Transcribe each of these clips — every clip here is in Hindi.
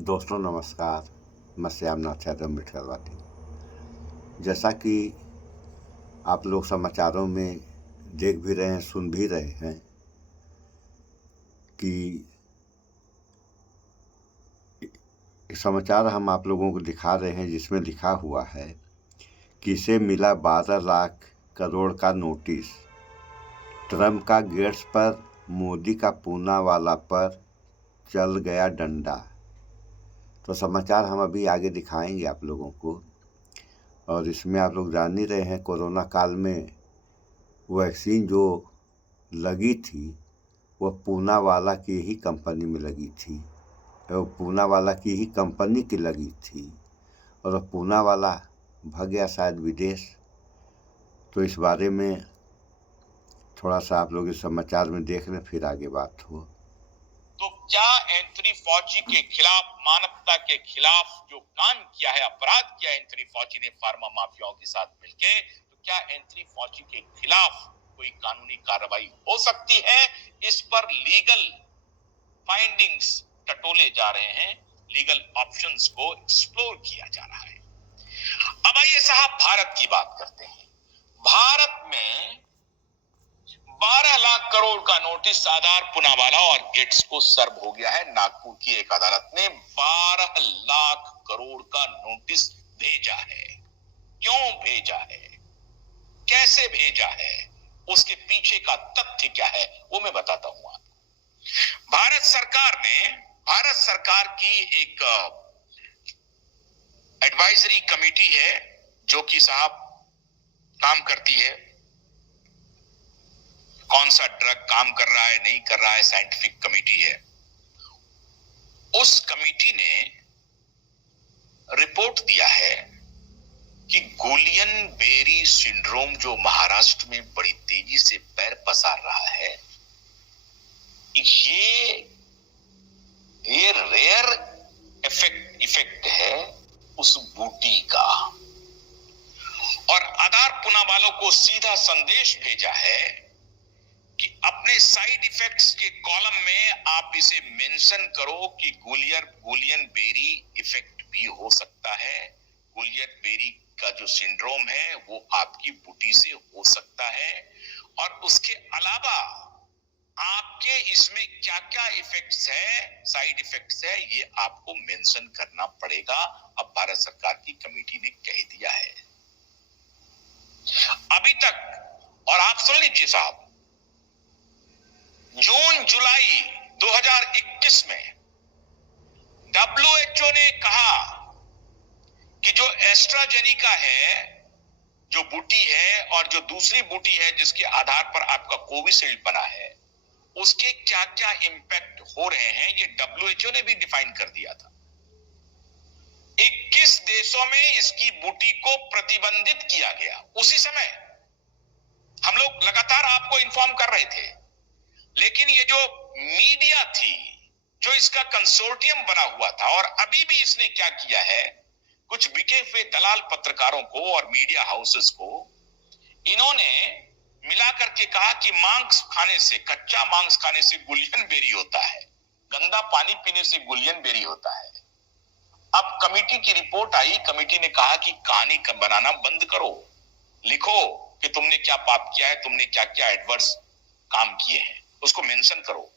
दोस्तों नमस्कार। मैं श्यामनाथ यादव मिठलवादी। जैसा कि आप लोग समाचारों में देख भी रहे हैं, सुन भी रहे हैं कि समाचार हम आप लोगों को दिखा रहे हैं जिसमें लिखा हुआ है कि इसे मिला 12 लाख करोड़ का नोटिस। ट्रंप का गेट्स पर, मोदी का पूनावाला पर चल गया डंडा। तो समाचार हम अभी आगे दिखाएंगे आप लोगों को। और इसमें आप लोग जान ही रहे हैं, कोरोना काल में वैक्सीन जो लगी थी वह पूनावाला की ही कंपनी में लगी थी, वो पूनावाला की ही कंपनी की लगी थी और वह पूनावाला भाग गया शायद विदेश। तो इस बारे में थोड़ा सा आप लोग इस समाचार में देख लें, फिर आगे बात हो। तो क्या एंथनी फॉची के खिलाफ, मानवता के खिलाफ जो काम किया है, अपराध किया एंथनी फॉची ने फार्मा माफियाओं के साथ मिलके, तो क्या एंथनी फॉची के खिलाफ कोई कानूनी कार्रवाई हो सकती है? इस पर लीगल फाइंडिंग्स टटोले जा रहे हैं, लीगल ऑप्शंस को एक्सप्लोर किया जा रहा है। अब आइए साहब भारत की बात करते हैं। भारत में 12 लाख करोड़ का नोटिस आधार पूनावाला और गेट्स को सर्व हो गया है। नागपुर की एक अदालत ने 12 लाख करोड़ का नोटिस भेजा है। क्यों भेजा है, कैसे भेजा है, उसके पीछे का तथ्य क्या है, वो मैं बताता हूं आपको। भारत सरकार की एक एडवाइजरी कमेटी है जो कि साहब काम करती है, कौन सा ड्रग काम कर रहा है, नहीं कर रहा है, साइंटिफिक कमेटी है। उस कमेटी ने रिपोर्ट दिया है कि गुलियन बेरी सिंड्रोम जो महाराष्ट्र में बड़ी तेजी से पैर पसार रहा है, ये रेयर इफेक्ट है उस बूटी का। और आधार पूनावाला को सीधा संदेश भेजा है कि अपने साइड इफेक्ट्स के कॉलम में आप इसे मेंशन करो कि गुलियन बेरी इफेक्ट भी हो सकता है। गुलियन बेरी का जो सिंड्रोम है वो आपकी बूटी से हो सकता है। और उसके अलावा आपके इसमें क्या क्या इफेक्ट्स है, साइड इफेक्ट्स है, ये आपको मेंशन करना पड़ेगा। अब भारत सरकार की कमेटी ने कह दिया है। अभी तक, और आप सुन लीजिए साहब, जून जुलाई 2021 में WHO ने कहा कि जो एस्ट्राजेनिका है, जो बूटी है, और जो दूसरी बूटी है जिसके आधार पर आपका कोविशील्ड बना है, उसके क्या क्या इंपैक्ट हो रहे हैं, ये WHO ने भी डिफाइन कर दिया था। 21 देशों में इसकी बूटी को प्रतिबंधित किया गया। उसी समय हम लोग लगातार आपको इन्फॉर्म कर रहे थे, लेकिन ये जो मीडिया थी, जो इसका कंसोर्टियम बना हुआ था, और अभी भी इसने क्या किया है, कुछ बिके हुए दलाल पत्रकारों को और मीडिया हाउसेस को इन्होंने मिला करके कहा कि मांस खाने से, कच्चा मांस खाने से गुलियन बेरी होता है, गंदा पानी पीने से गुलियन बेरी होता है। अब कमेटी की रिपोर्ट आई, कमेटी ने कहा कि कहानी बनाना बंद करो, लिखो कि तुमने क्या पाप किया है, तुमने क्या क्या एडवर्स काम किए हैं, उसको मेंशन करो।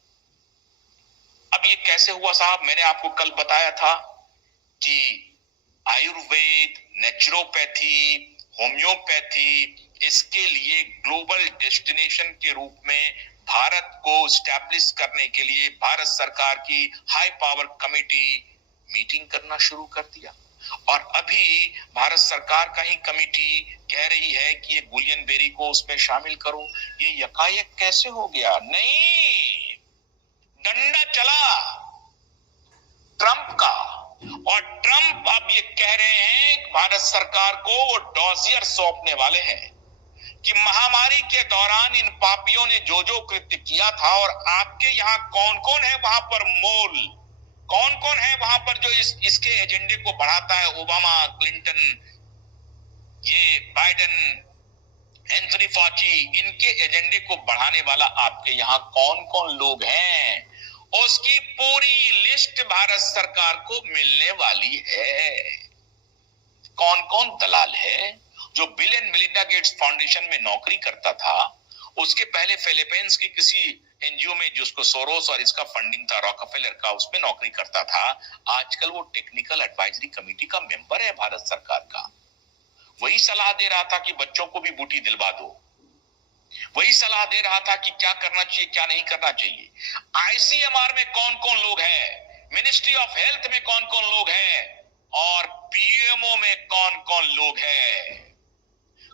अब ये कैसे हुआ साहब? मैंने आपको कल बताया था कि आयुर्वेद, नेचुरोपैथी, होम्योपैथी, इसके लिए ग्लोबल डेस्टिनेशन के रूप में भारत को स्टैब्लिश करने के लिए भारत सरकार की हाई पावर कमेटी मीटिंग करना शुरू कर दिया। और अभी भारत सरकार का ही कमेटी कह रही है कि ये गुलियन बेरी को उसमें शामिल करो। ये यकायक कैसे हो गया? नहीं, डंडा चला ट्रंप का, और ट्रंप अब ये कह रहे हैं भारत सरकार को वो डॉजियर सौंपने वाले हैं कि महामारी के दौरान इन पापियों ने जो जो कृत्य किया था, और आपके यहाँ कौन कौन है वहां पर मोल, कौन कौन है वहां पर जो इसके एजेंडे को बढ़ाता है, ओबामा, क्लिंटन, ये बाइडेन, एंथनी फॉची, इनके एजेंडे को बढ़ाने वाला आपके यहाँ कौन कौन लोग हैं? उसकी पूरी लिस्ट भारत सरकार को मिलने वाली है। कौन कौन दलाल है? जो bill and Melinda Gates foundation में नौकरी करता था, उसके पहले फिलीपींस की किसी एनजीओ में जिसको सोरोस और इसका फंडिंग था, रॉकफेलर का, उसमें नौकरी करता था। आजकल वो टेक्निकल एडवाइजरी कमेटी का मेंबर है भारत सरकार का। वही सलाह दे रहा था कि बच्चों को भी बूटी दिलवा दो, वही सलाह दे रहा था कि क्या करना चाहिए क्या नहीं करना चाहिए। आईसीएमआर में कौन कौन लोग हैं, मिनिस्ट्री ऑफ हेल्थ में कौन कौन लोग हैं, और पीएमओ में कौन कौन लोग हैं,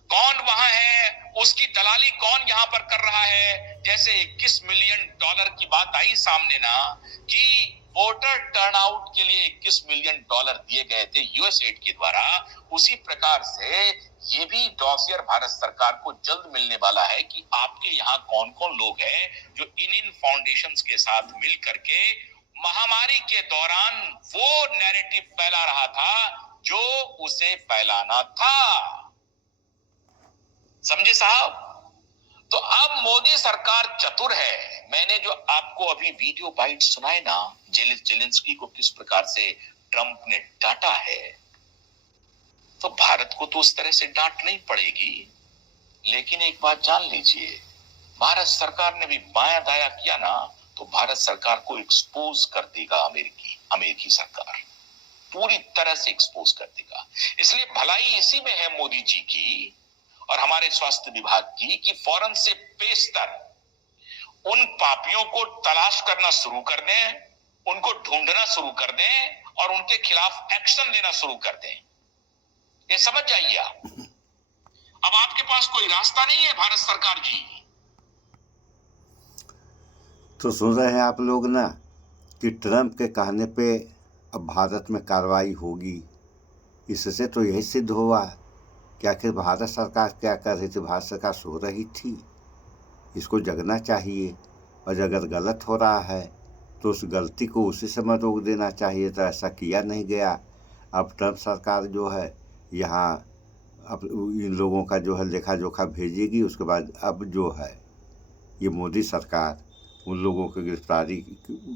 कौन वहां है, उसकी दलाली कौन यहां पर कर रहा है। जैसे 21 मिलियन डॉलर की बात आई सामने ना, कि वोटर टर्नआउट के लिए 21 मिलियन डॉलर दिए गए थे यूएस एड के द्वारा, उसी प्रकार से ये भी डॉसियर भारत सरकार को जल्द मिलने वाला है कि आपके यहाँ कौन कौन लोग हैं जो इन फाउंडेशंस के साथ मिल करके महामारी के दौरान वो नैरेटिव फैला रहा था जो उसे फैलाना था। समझे साहब? तो अब मोदी सरकार चतुर है। मैंने जो आपको अभी वीडियो बाइट सुनाए ना, जेलेंस्की को किस प्रकार से ट्रंप ने डांटा है, तो भारत को तो उस तरह से डांट नहीं पड़ेगी। लेकिन एक बात जान लीजिए, भारत सरकार ने भी बाया दाया किया ना, तो भारत सरकार को एक्सपोज कर देगा अमेरिकी सरकार, पूरी तरह से एक्सपोज कर देगा। इसलिए भलाई इसी में है मोदी जी की और हमारे स्वास्थ्य विभाग की, कि फौरन से पेशतर उन पापियों को तलाश करना शुरू कर दें, उनको ढूंढना शुरू कर दें और उनके खिलाफ एक्शन लेना शुरू कर दें। ये समझ जाइए आप। अब आपके पास कोई रास्ता नहीं है भारत सरकार जी। तो सुन रहे हैं आप लोग ना कि ट्रंप के कहने पे अब भारत में कार्रवाई होगी। इससे तो यही सिद्ध हुआ कि आखिर भारत सरकार क्या कर रही थी। भारत सरकार सो रही थी। इसको जगना चाहिए, और अगर गलत हो रहा है तो उस गलती को उसी समय रोक देना चाहिए। तो ऐसा किया नहीं गया। अब ट्रंप सरकार जो है यहाँ अब इन लोगों का जो है लेखा जोखा भेजेगी। उसके बाद अब जो है ये मोदी सरकार उन लोगों की गिरफ्तारी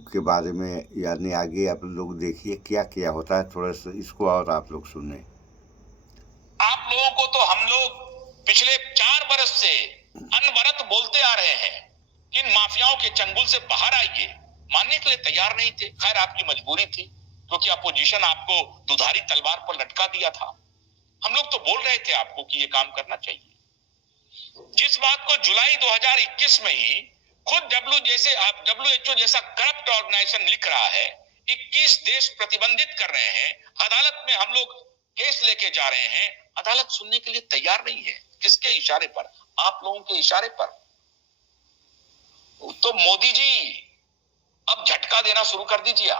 के बारे में, यानी आगे आप लोग देखिए क्या क्या होता है। थोड़ा सा इसको और आप लोग सुने। आप लोगों को तो हम लोग पिछले 4 वर्ष से अनवरत बोलते आ रहे हैं कि इन माफियाओं के चंगुल से बाहर आइए, मानने के लिए तैयार नहीं थे। खैर आपकी मजबूरी थी, क्योंकि अपोजिशन आपको दुधारी तलवार पर लटका दिया था। हम लोग तो बोल रहे थे आपको कि ये काम करना चाहिए। जिस बात को जुलाई 2021 में ही खुद WHO जैसा करप्ट ऑर्गेनाइजेशन लिख रहा है, 21 देश प्रतिबंधित कर रहे हैं, अदालत में हम लोग केस लेके जा रहे हैं, अदालत सुनने के लिए तैयार नहीं है। किसके इशारे पर? आप लोगों के इशारे पर। तो मोदी जी अब झटका देना शुरू कर दीजिए।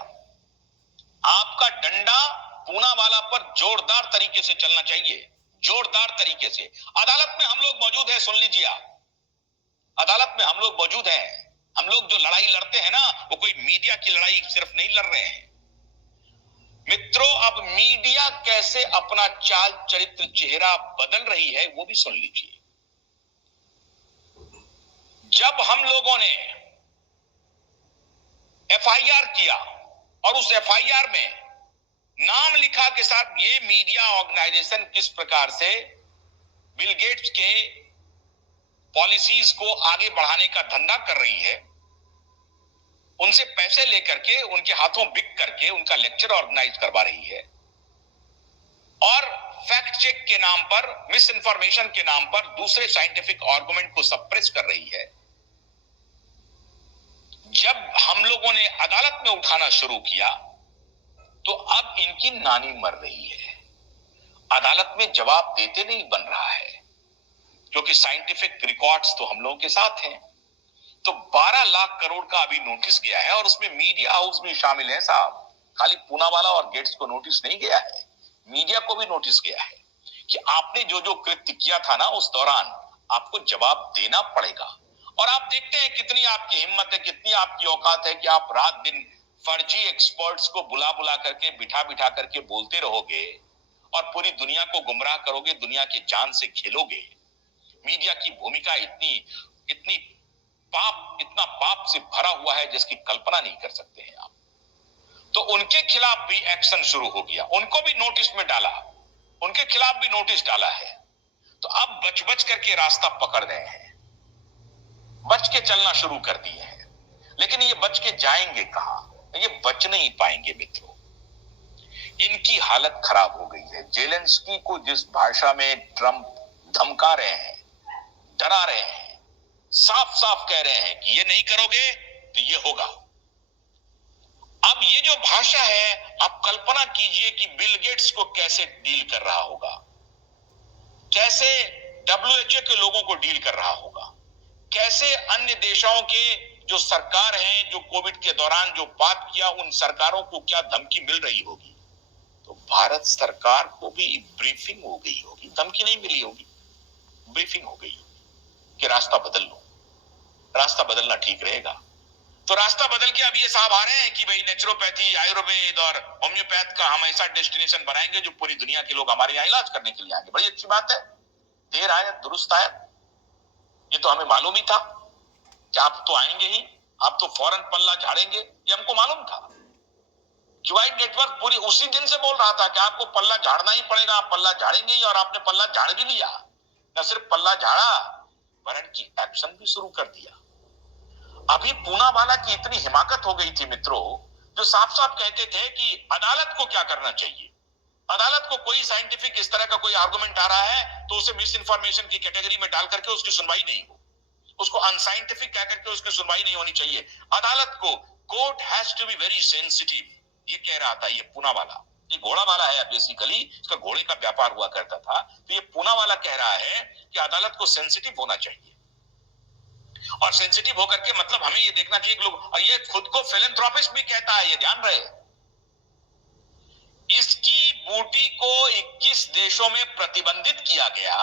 आपका डंडा पूनावाला पर जोरदार तरीके से चलना चाहिए, जोरदार तरीके से। अदालत में हम लोग मौजूद हैं, सुन लीजिए। अदालत में हम लोग मौजूद हैं। हम लोग जो लड़ाई लड़ते हैं ना, वो कोई मीडिया की लड़ाई सिर्फ नहीं लड़ रहे हैं मित्रों। अब मीडिया कैसे अपना चाल चरित्र चेहरा बदल रही है वो भी सुन लीजिए। जब हम लोगों ने एफआईआर किया और उस एफआईआर में नाम लिखा के साथ ये मीडिया ऑर्गेनाइजेशन किस प्रकार से बिल गेट्स के पॉलिसीज को आगे बढ़ाने का धंधा कर रही है, उनसे पैसे लेकर के उनके हाथों बिक करके उनका लेक्चर ऑर्गेनाइज करवा रही है, और फैक्ट चेक के नाम पर, मिस इन्फॉर्मेशन के नाम पर दूसरे साइंटिफिक आर्गुमेंट को सप्रेस कर रही है। जब हम लोगों ने अदालत में उठाना शुरू किया तो अब इनकी नानी मर रही है। अदालत में जवाब देते नहीं बन रहा है, क्योंकि साइंटिफिक रिकॉर्ड्स तो हम लोगों के साथ हैं। तो 12 लाख करोड़ का अभी नोटिस गया है, और उसमें मीडिया हाउस भी शामिल है साहब। खाली पूनावाला और गेट्स को नोटिस नहीं गया है, मीडिया को भी नोटिस गया है कि आपने जो जो कृत्य किया था ना, उस दौरान आपको जवाब देना पड़ेगा। और आप देखते हैं कितनी आपकी हिम्मत है, कितनी आपकी औकात है कि आप रात दिन फर्जी एक्सपर्ट्स को बुला बुला करके, बिठा बिठा करके बोलते रहोगे और पूरी दुनिया को गुमराह करोगे, दुनिया की जान से खेलोगे। मीडिया की भूमिका इतनी इतनी पाप, इतना पाप से भरा हुआ है जिसकी कल्पना नहीं कर सकते हैं आप। तो उनके खिलाफ भी एक्शन शुरू हो गया, उनको भी नोटिस में डाला, उनके खिलाफ भी नोटिस डाला है। तो अब बच बच करके रास्ता पकड़ रहे हैं, बच के चलना शुरू कर दिए हैं। लेकिन ये बच के जाएंगे कहां? ये बच नहीं पाएंगे मित्रों। इनकी हालत खराब हो गई है। जेलेंस्की को जिस भाषा में ट्रंप धमका रहे हैं, डरा रहे हैं, साफ साफ कह रहे हैं कि ये नहीं करोगे तो ये होगा। अब ये जो भाषा है, आप कल्पना कीजिए कि बिल गेट्स को कैसे डील कर रहा होगा, कैसे डब्ल्यूएचओ के लोगों को डील कर रहा होगा, कैसे अन्य देशों के जो सरकार हैं, जो कोविड के दौरान जो पाप किया, उन सरकारों को क्या धमकी मिल रही होगी। तो भारत सरकार को भी ब्रीफिंग हो गई होगी, धमकी नहीं मिली होगी, ब्रीफिंग हो गई होगी कि रास्ता बदल लो, रास्ता बदलना ठीक रहेगा। तो रास्ता बदल के अब ये साहब आ रहे हैं कि भाई नेचुरोपैथी, आयुर्वेद और होम्योपैथ का हम ऐसा डेस्टिनेशन बनाएंगे जो पूरी दुनिया के लोग हमारे यहाँ इलाज करने के लिए आएंगे। बड़ी अच्छी बात है, देर आयत दुरुस्त आयत। ये तो हमें मालूम ही था कि आप तो आएंगे ही, आप तो फौरन पल्ला झाड़ेंगे, ये हमको मालूम था। क्यूआईड नेटवर्क पूरी उसी दिन से बोल रहा था कि आपको पल्ला झाड़ना ही पड़ेगा, आप पल्ला झाड़ेंगे ही, और आपने पल्ला झाड़ भी लिया। न सिर्फ पल्ला झाड़ा, वरन की एक्शन भी शुरू कर दिया। अभी पूनावाला की इतनी हिमाकत हो गई थी मित्रों, जो साफ साफ कहते थे कि अदालत को क्या करना चाहिए। अदालत को कोई साइंटिफिक इस तरह का कोई आर्गुमेंट आ रहा है तो उसे मिस इन्फॉर्मेशन की कैटेगरी में डाल करके उसकी सुनवाई नहीं हो, उसको अनसाइंटिफिक कह करके उसकी सुनवाई नहीं होनी चाहिए। अदालत को, court has to be very sensitive, ये कह रहा था ये पूनावाला। ये घोड़ा वाला है बेसिकली, इसका घोड़े का व्यापार हुआ करता था। तो ये पूनावाला कह रहा है कि अदालत को सेंसिटिव होना चाहिए, और सेंसिटिव होकर के मतलब हमें ये देखना चाहिए कि लोग, और ये खुद को फिलैंथ्रोपिस्ट भी कहता है, ये ध्यान रहे। इसकी बूटी को 21 देशों में प्रतिबंधित किया गया,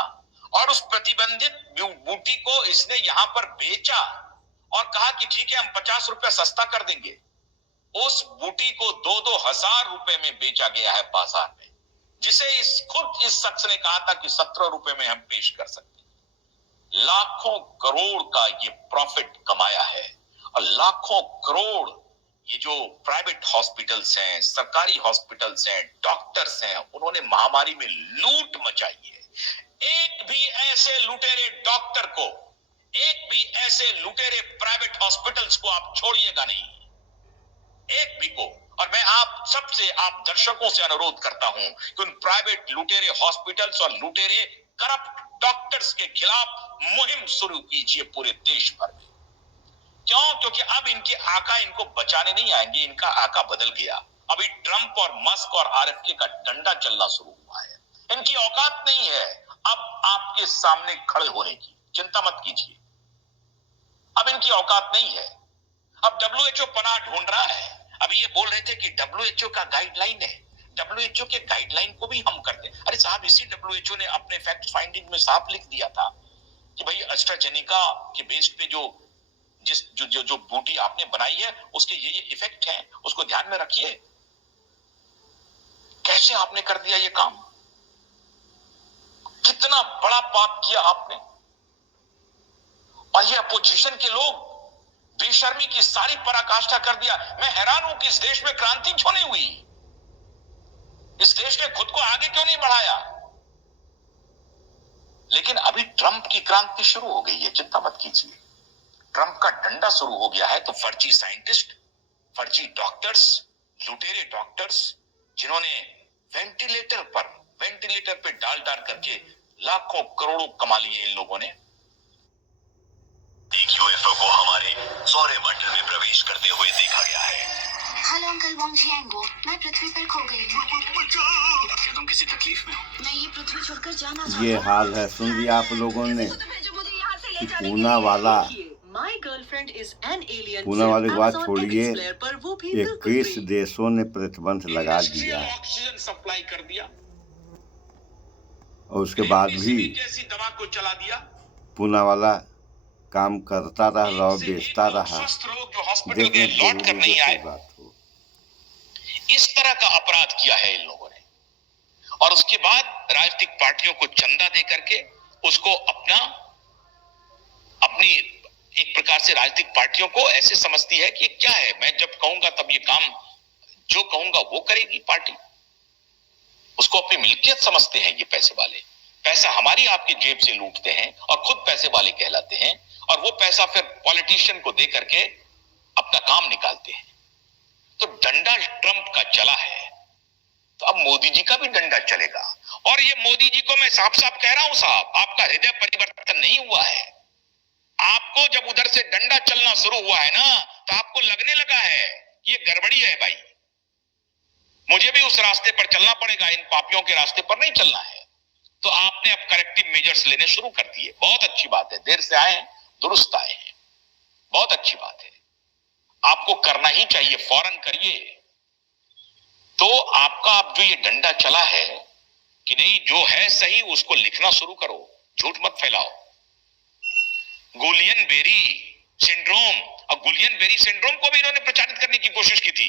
और उस प्रतिबंधित बूटी को इसने यहां पर बेचा और कहा कि ठीक है हम 50 रुपए सस्ता कर देंगे। उस बूटी को 2-2 हजार रुपए में बेचा गया है बाजार में, जिसे खुद इस शख्स ने कहा था कि 17 रुपए में हम पेश कर सकते। लाखों करोड़ का ये प्रॉफिट कमाया है, और लाखों करोड़ ये जो प्राइवेट हॉस्पिटल्स हैं, सरकारी हॉस्पिटल्स हैं, डॉक्टर्स हैं, उन्होंने महामारी में लूट मचाई है। एक भी ऐसे लुटेरे डॉक्टर को, एक भी ऐसे लुटेरे प्राइवेट हॉस्पिटल्स को आप छोड़िएगा नहीं, एक भी को। और मैं आप सबसे, आप दर्शकों से अनुरोध करता हूं कि उन प्राइवेट लुटेरे हॉस्पिटल्स और लुटेरे करप्ट डॉक्टर्स के खिलाफ मुहिम शुरू कीजिए पूरे देश भर में। क्यों? क्योंकि अब इनके आका इनको बचाने नहीं आएंगे, इनका आका बदल गया। अभी ट्रंप और मस्क और आरएफके का डंडा चलना शुरू हुआ है। इनकी औकात नहीं है अब आपके सामने खड़े होने की, चिंता मत कीजिए, अब इनकी औकात नहीं है। अब डब्ल्यूएचओ पनाह ढूंढ रहा है। अभी ये बोल रहे थे कि डब्ल्यूएचओ का गाइडलाइन है, डब्ल्यूएचओ के गाइडलाइन को भी हम करते। अरे साहब, इसी डब्ल्यूएचओ ने अपने फैक्ट फाइंडिंग में साफ लिख दिया था कि भाई एस्ट्राजेनेका के बेस पे जो बूटी आपने बनाई है उसके ये इफेक्ट हैं, उसको ध्यान में रखिए। कैसे आपने कर दिया ये काम? कितना बड़ा पाप किया आपने। और ये अपोजिशन के लोग बेशर्मी की सारी पराकाष्ठा कर दिया। मैं हैरान हूं कि इस देश में क्रांति क्यों नहीं हुई, इस देश ने खुद को आगे क्यों नहीं बढ़ाया। लेकिन अभी ट्रंप की क्रांति शुरू हो गई है, चिंता मत कीजिए, ट्रंप का डंडा शुरू हो गया है। तो फर्जी साइंटिस्ट, फर्जी डॉक्टर्स, लुटेरे डॉक्टर्स, जिन्होंने वेंटिलेटर पे डाल करके लाखों करोड़ों कमा लिए इन लोगों ने। एक यूएफओ को हमारे सौरमंडल में प्रवेश करते हुए देखा गया है। हेलो अंकल वोंग जियांगो, मैं पृथ्वी पर खो गई हूँ। क्या तुम किसी तकलीफ में हो? मैं ये पृथ्वी छोड़कर जाना चाहती हूँ। ये हाल है, सुन लिया आप लोगों ने कि पूनावाला, पूनावाले की बात छोड़िए, 21 देशों ने प्रतिबंध लगा दिया है, ऑक्सीजन सप्लाई कर दिया, और उसके बाद भी जैसी दवा को चला दिया। पूनावाला काम करता रहा और बेचता रहा। लोग जो हॉस्पिटल के लौट कर नहीं आए, बात हो, इस तरह का अपराध किया है इन लोगों ने। और उसके बाद राजनीतिक पार्टियों को चंदा दे करके उसको अपनी एक प्रकार से राजनीतिक पार्टियों को ऐसे समझती है कि क्या है, मैं जब कहूंगा तब ये काम, जो कहूंगा वो करेगी पार्टी। उसको अपनी मिल्कियत समझते हैं ये पैसे वाले। पैसा हमारी आपकी जेब से लूटते हैं और खुद पैसे वाले कहलाते हैं, और वो पैसा फिर पॉलिटिशियन को दे करके अपना काम निकालते हैं। तो डंडा ट्रंप का चला है, तो अब मोदी जी का भी डंडा चलेगा। और ये मोदी जी को मैं साफ साफ कह रहा हूं साहब, आपका हृदय परिवर्तन नहीं हुआ है। आपको जब उधर से डंडा चलना शुरू हुआ है ना, तो आपको लगने लगा है ये गड़बड़ी है भाई, मुझे भी उस रास्ते पर चलना पड़ेगा, इन पापियों के रास्ते पर नहीं चलना है। तो आपने अब करेक्टिव मेजर्स लेने शुरू कर दिए। बहुत अच्छी बात है, देर से आए हैं, दुरुस्त आए हैं, बहुत अच्छी बात है। आपको करना ही चाहिए, फौरन करिए। तो आपका अब जो ये डंडा चला है कि नहीं, जो है सही उसको लिखना शुरू करो, झूठ मत फैलाओ। गुलियन बेरी सिंड्रोम, और गुलियन बेरी सिंड्रोम को भी इन्होंने प्रचारित करने की कोशिश की थी।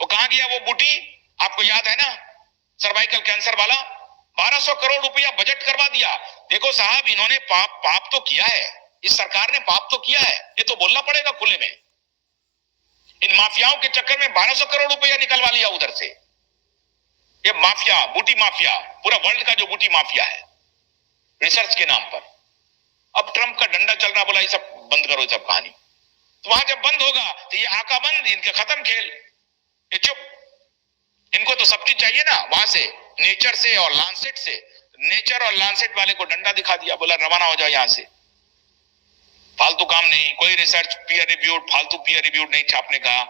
वो कहां गया वो बूटी, आपको याद है ना, सर्वाइकल कैंसर वाला। 1200 करोड़ रुपया बजट करवा दिया। देखो साहब, इन्होंने पाप तो किया है, इस सरकार ने पाप तो किया है, ये तो बोलना पड़ेगा खुले में। इन माफियाओं के चक्कर में 1200 करोड़ रुपया निकलवा लिया उधर से। ये माफिया, बूटी माफिया, पूरा वर्ल्ड का जो बूटी माफिया है रिसर्च के नाम पर। अब ट्रंप का डंडा चल रहा, बोला ये सब बंद करो, सब कहानी। तो वहां जब बंद होगा तो ये आका बंद, इनके खत्म खेल, ये चुप। इनको तो सब चीज चाहिए ना, वहां से, नेचर से और लांसेट से। नेचर और लांसेट वाले को डंडा दिखा दिया, बोला रवाना हो जाओ यहां से, फालतू काम नहीं, कोई रिसर्च पीयर रिव्यूड, फालतू पीयर रिव्यूड नहीं छापने का,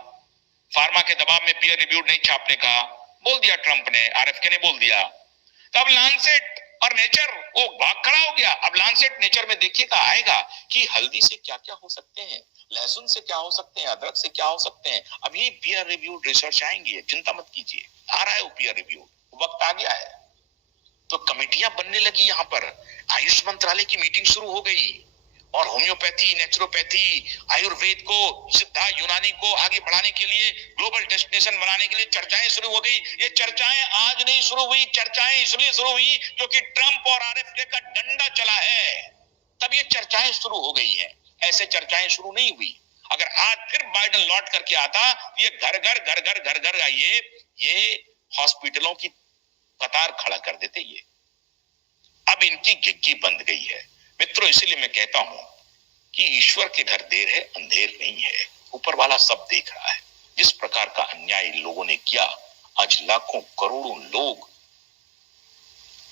फार्मा के दबाव में पीयर रिव्यूड नहीं छापने का बोल दिया ट्रंप ने, आरएफके ने बोल दिया। तब लांसेट और नेचर वो भाग खड़ा हो गया। अब लांसेट नेचर में देखिएगा आएगा कि हल्दी से क्या क्या हो सकते हैं, लहसुन से क्या हो सकते हैं, अदरक से क्या हो सकते हैं। अभी पीयर रिव्यूड रिसर्च आएंगी, चिंता मत कीजिए, आ रहा है वो पीयर रिव्यू, वक्त आ गया है। तो कमेटियां बनने लगी यहां पर, आयुष मंत्रालय की मीटिंग शुरू हो गई, और होम्योपैथी, नेचुरोपैथी, आयुर्वेद को, सिद्धा यूनानी को आगे बढ़ाने के लिए, ग्लोबल डेस्टिनेशन बनाने के लिए चर्चाएं शुरू हो गई। ये चर्चाएं आज नहीं शुरू हुई, चर्चाएं इसलिए शुरू हुई क्योंकि ट्रंप और आरएफके का डंडा चला है, तब ये चर्चाएं शुरू हो गई हैं। ऐसे चर्चाएं शुरू नहीं हुई। अगर आज फिर बाइडेन लौट करके आता, ये घर घर आइए, ये हॉस्पिटलों की कतार खड़ा कर देते। ये अब इनकी गिग्गी बंद गई है मित्रों। इसलिए मैं कहता हूं कि ईश्वर के घर देर है, अंधेर नहीं है। ऊपर वाला सब देख रहा है। जिस प्रकार का अन्याय लोगों ने किया, आज लाखों करोड़ों लोग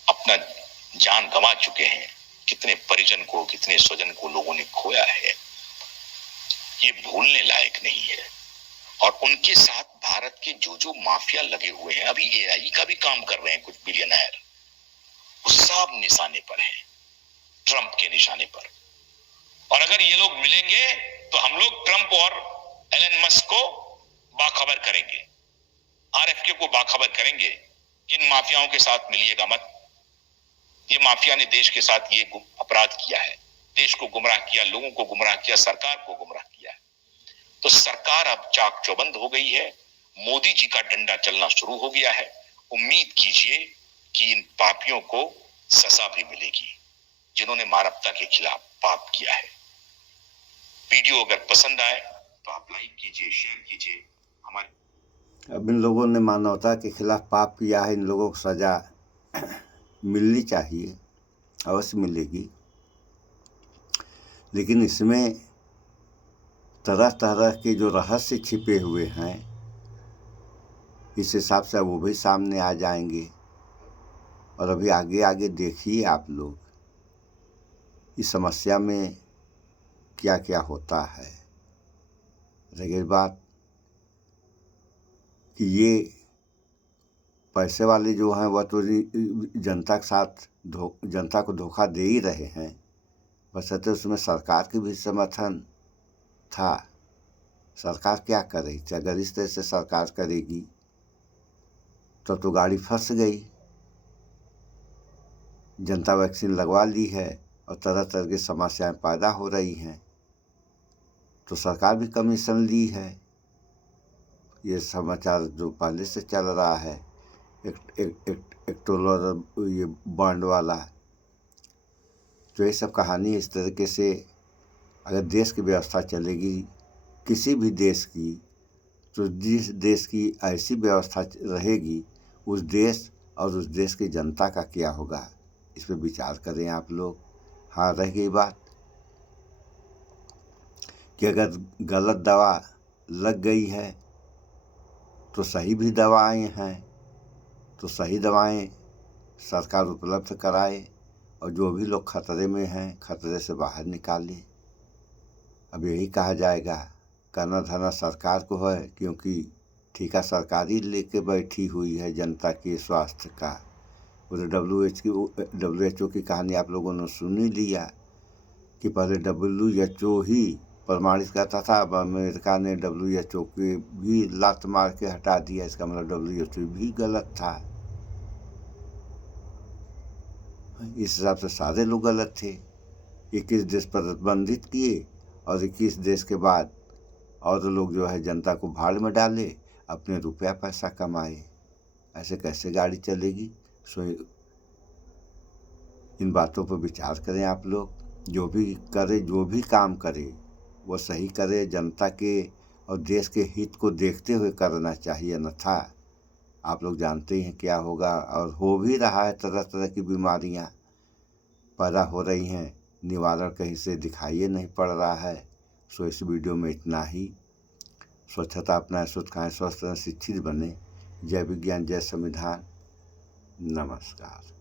अपना जान गंवा चुके हैं। कितने परिजन को, कितने स्वजन को लोगों ने खोया है, ये भूलने लायक नहीं है। और उनके साथ भारत के जो जो माफिया लगे हुए हैं, अभी एआई का भी काम कर रहे हैं कुछ बिलियनर, वो सब निशाने पर हैं, ट्रंप के निशाने पर। और अगर ये लोग मिलेंगे तो हम लोग ट्रंप और एलन मस्क को बाखबर करेंगे, आरएफके को बाखबर करेंगे कि इन माफियाओं के साथ मिलिएगा मत। ये माफिया ने देश के साथ ये अपराध किया है, देश को गुमराह किया, लोगों को गुमराह किया, सरकार को गुमराह किया है। तो सरकार अब चाक चौबंद हो गई है, मोदी जी का डंडा चलना शुरू हो गया है। उम्मीद कीजिए कि इन पापियों को सजा भी मिलेगी जिन्होंने मानवता के खिलाफ पाप किया है। वीडियो अगर पसंद आए तो आप लाइक कीजिए, शेयर कीजिए। हमारे अब इन लोगों ने मानवता के खिलाफ पाप किया है, इन लोगों को सजा मिलनी चाहिए, अवश्य मिलेगी। लेकिन इसमें तरह तरह के जो रहस्य छिपे हुए हैं, इस हिसाब से वो भी सामने आ जाएंगे। और अभी आगे आगे देखिए आप लोग इस समस्या में क्या क्या होता है। रही बात कि ये पैसे वाले जो हैं वह तो जनता के साथ जनता को धोखा दे ही रहे हैं, बस तो उसमें सरकार की भी समर्थन था। सरकार क्या कर रही थी? अगर इस तरह से सरकार करेगी तो गाड़ी फंस गई। जनता वैक्सीन लगवा ली है और तरह तरह की समस्याएं पैदा हो रही हैं, तो सरकार भी कमीशन ली है। ये समाचार जो पहले से चल रहा है, एक टोलर ये बॉन्ड वाला, तो ये सब कहानी इस तरीके से अगर देश की व्यवस्था चलेगी किसी भी देश की, तो जिस देश की ऐसी व्यवस्था रहेगी उस देश और उस देश की जनता का क्या होगा, इस पर विचार करें आप लोग। हाँ, रह गई बात कि अगर गलत दवा लग गई है तो सही भी दवाएं हैं, तो सही दवाएं सरकार उपलब्ध कराए और जो भी लोग खतरे में हैं खतरे से बाहर निकाले। अब यही कहा जाएगा, करना धरना सरकार को है, क्योंकि ठेका सरकारी लेके बैठी हुई है जनता के स्वास्थ्य का। उधर WHO की कहानी आप लोगों ने सुन ही लिया कि पहले WHO ही प्रमाणित करता था, अब अमेरिका ने WHO के भी लात मार के हटा दिया। इसका मतलब WHO भी गलत था। इस हिसाब से सारे लोग गलत थे। 21 देश प्रतिबंधित किए और 21 देश के बाद और लोग जो है जनता को भाड़ में डाले, अपने रुपया पैसा कमाए। ऐसे कैसे गाड़ी चलेगी? सो इन बातों पर विचार करें आप लोग। जो भी करे, जो भी काम करे वो सही करे, जनता के और देश के हित को देखते हुए करना चाहिए, अन्यथा आप लोग जानते ही हैं क्या होगा। और हो भी रहा है, तरह तरह की बीमारियां पैदा हो रही हैं, निवारण कहीं से दिखाई नहीं पड़ रहा है। सो इस वीडियो में इतना ही। स्वच्छता अपनाएं, शुद्ध खाएं, स्वस्थ रहें, शिक्षित बने। जय विज्ञान, जय संविधान। नमस्कार।